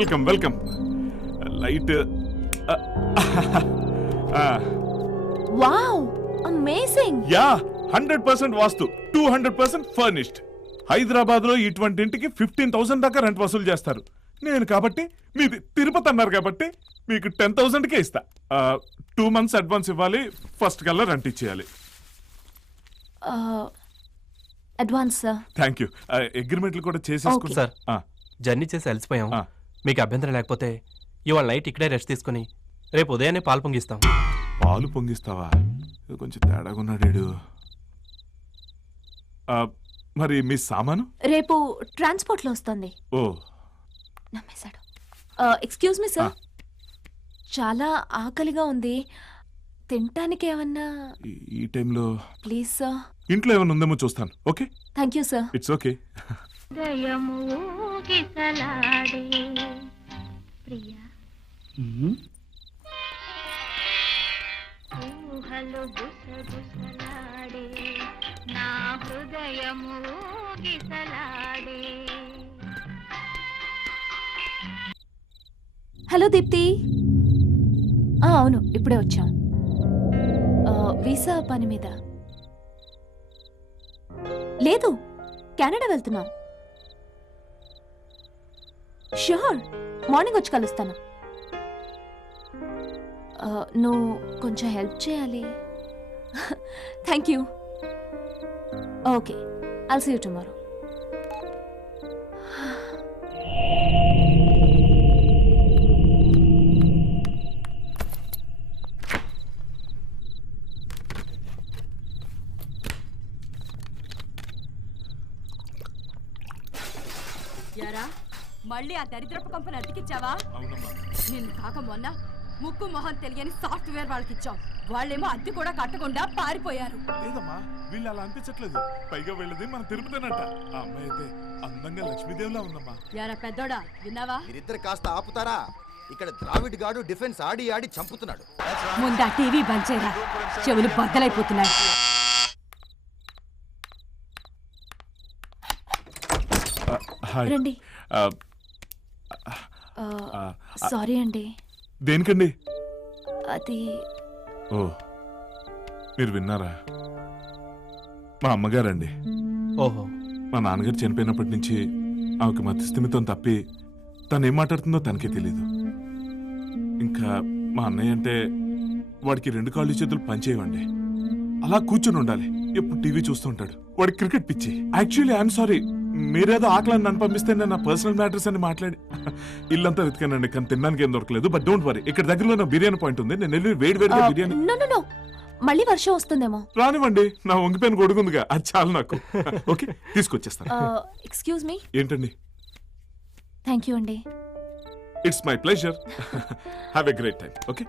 Welcome welcome. Light. Wow, amazing. Yeah, 100% వాస్తు, 200% furnished. Hyderabad లో ఇటువంటి ఇంటికి 15,000 దాకా రెంట్ వసూలు చేస్తారు. నేను కాబట్టి మీది తిరుపతి అన్నారు కాబట్టి మీకు 10,000కే ఇస్తా. 2 months అడ్వాన్స్ ఇవ్వాలి, ఫస్ట్ కల్లా రెంట్ ఇచ్చేయాలి. Advance sir. Thank you. అగ్రిమెంట్లు కూడా చేసేసుకుంటా సార్. జర్నీ చేసి అలసిపోయాం. మీకు అభ్యంతరం లేకపోతే ఇవాళ నైట్ ఇక్కడే రెస్ట్ తీసుకుని రేపు ఉదయాన్నే పాలు పొంగిస్తాం. పాలు పొంగిస్తావా? కొంచెం తేడాగా ఉన్నాడు. మరి మీ సామాను రేపు ట్రాన్స్పోర్ట్ లో వస్తుంది. ఓ, నమ్మేశాడు. ఎక్స్క్యూజ్ మీ సార్, చాలా ఆకలిగా ఉంది, తినటానికి ఏమన్నా? ఈ టైంలో ప్లీజ్ సార్. ఇంట్లో ఏమైనా ఉందేమో చూస్తాను. Okay, thank you sir. It's okay. Hello Deepti. అవును, ఇప్పుడే వచ్చాం. వీసా పని మీద. లేదు, కెనడా వెళ్తున్నాం. ష్యూర్, మార్నింగ్ వచ్చి కలుస్తాను. నువ్వు కొంచెం హెల్ప్ చేయాలి. Thank you. Okay, I'll see you tomorrow. యారా, మళ్ళీ ఆ దరిద్రపు కంపెనీ అద్దెకిచ్చావా? నిన్ను కాక మొన్న ముక్కు మొహం తెలియని సాఫ్ట్వేర్ వాళ్ళకి ఇచ్చాం. వాళ్ళేమో అద్దె కూడా కట్టకుండా పారిపోయారు. లేదమ్మా, వీళ్ళు అలా అనిపించట్లేదు. పైగా వెళ్ళది మన తిరుపతినట. ఆ అమ్మాయి అయితే అందంగా లక్ష్మీదేవిలా ఉందమ్మా. యారా పెద్దోడా, విన్నావా? మీరిద్దరు కాస్త ఆపుతారా? ఇక్కడ ద్రావిడ్ గాడు డిఫెన్స్ ఆడి ఆడి చంపుతున్నాడు. ముందు ఆ టీవీ బంద్ చేయరా, చెవులు బద్దలైపోతున్నాయి. రండి. సారీ అండి. దేనికండి? అది ఓ, మీరు విన్నారా? మా అమ్మగారండి. ఓహో. మా నాన్నగారు చనిపోయినప్పటి నుంచి ఆమెకు మతిస్థిమితం తప్పి తను ఏం మాట్లాడుతుందో తనకే తెలీదు. ఇంకా మా అన్నయ్య అంటే వాడికి 2 కాళ్ళు చేతులు పనిచేయవండి. అలా కూర్చొని ఉండాలి, ఎప్పుడు టీవీ చూస్తూ ఉంటాడు. వాడికి క్రికెట్ పిచ్చి. యాక్చువల్లీ ఐఎమ్ సారీ, మీరేదో ఆకలని నన్ను పంపిస్తే నేను నా పర్సనల్ మ్యాటర్స్ అని మాట్లాడి ఇల్లంతా వెతికానండి, కానీ తినడానికి ఏం దొరకలేదు. బట్ డోంట్ వరీ, ఇక్కడ దగ్గరలో నా బిర్యానీ పాయింట్ ఉంది. నేను వెళ్ళి వేడి వేడిగా బిర్యానీ. నో, మళ్ళీ వర్షం వస్తుందేమో. రానివ్వండి, నా వంగిపోయిన గొడుగుందిగా, అది చాలు నాకు. ఓకే, తీసుకొచ్చేస్తాను. Excuse me. ఏంటండి? థ్యాంక్ యూ అండి. It's my pleasure. Have a great time. Okay.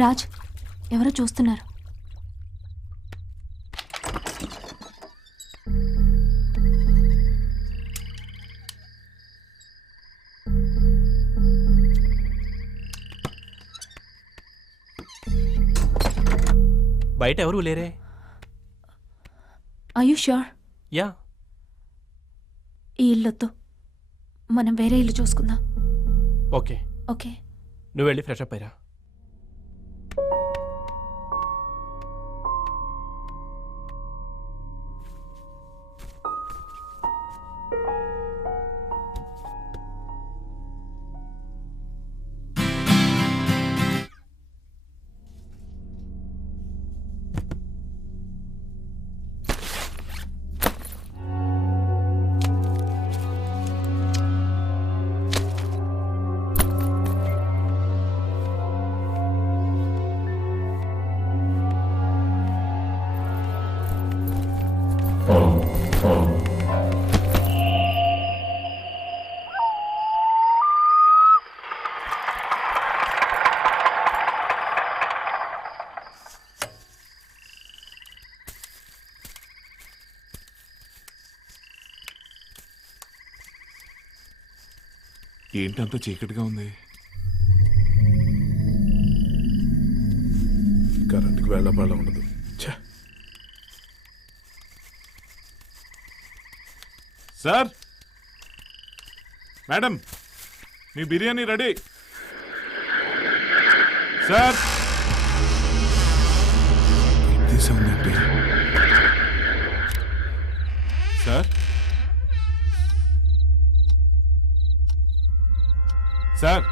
Raj ఎవరో చూస్తున్నారు. బయట ఎవరూ లేరే? Are you sure? యా. ఈ ఇల్లొద్దు, మనం వేరే ఇల్లు చూసుకుందాం. Okay, okay. నువ్వు వెళ్ళి ఫ్రెష్ అప్ అయ్యరా. ఏంటంత చీకటిగా ఉంది? కరెంటుకి వెళ్ళబాళ్ళ ఉండదు. ఛ! సార్, మేడం, మీ బిర్యానీ రెడీ. సార్, తీసామండి. Sir, sir,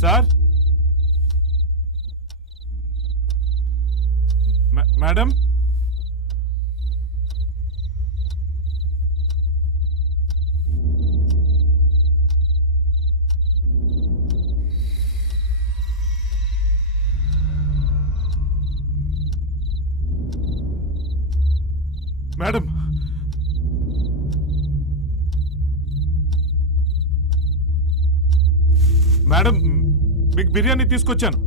sir, madam, madam, madam, మీకు బిర్యానీ తీసుకొచ్చాను.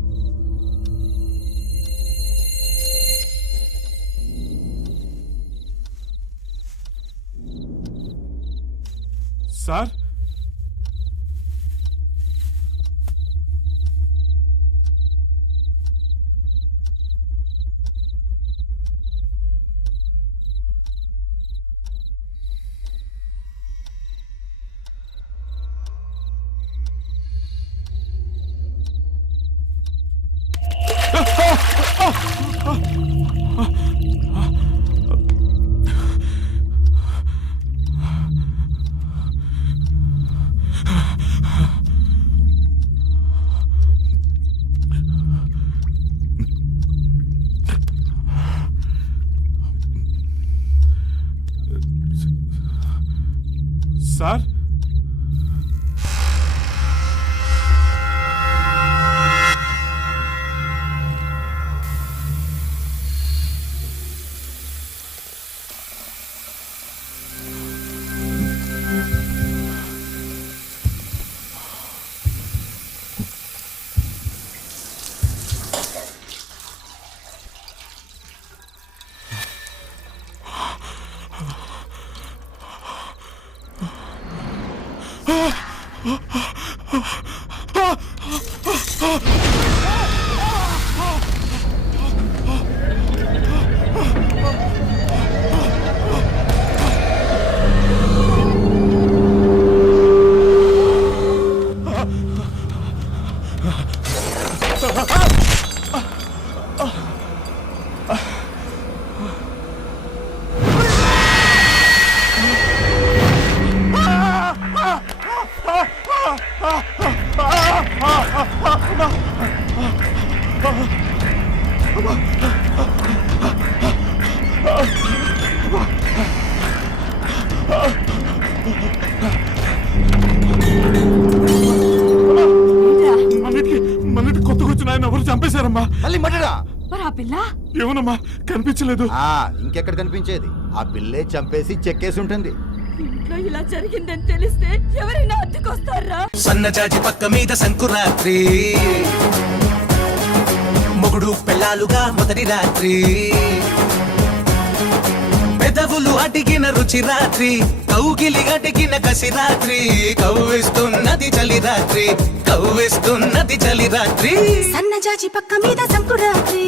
సార్, సార్, ఏంట్రా? మనకి కొత్తగా వచ్చిన ఆయన ఎవరు చంపేశారమ్మా. మళ్ళీ మటడా? మరి ఆ పిల్ల ఏమోనమ్మా కనిపించలేదు. ఇంకెక్కడ కనిపించేది? ఆ పిల్లే చంపేసి చెక్కేసి ఉంటుంది. ఇంట్లో ఇలా జరిగిందని తెలిస్తే ఎవరైనా అద్దెకొస్తారా? సన్నజాజి పక్క మీద సంకురాత్రి, మొగుడు పెళ్ళాలుగా మొదటి రాత్రి, పెదవులు అడిగిన రుచి రాత్రి, కౌగిలి అడిగిన కసి రాత్రి, కవ్విస్తున్నది చలి రాత్రి, కవ్విస్తున్నది చలి రాత్రి. సన్నజాజి పక్క మీద సంకురాత్రి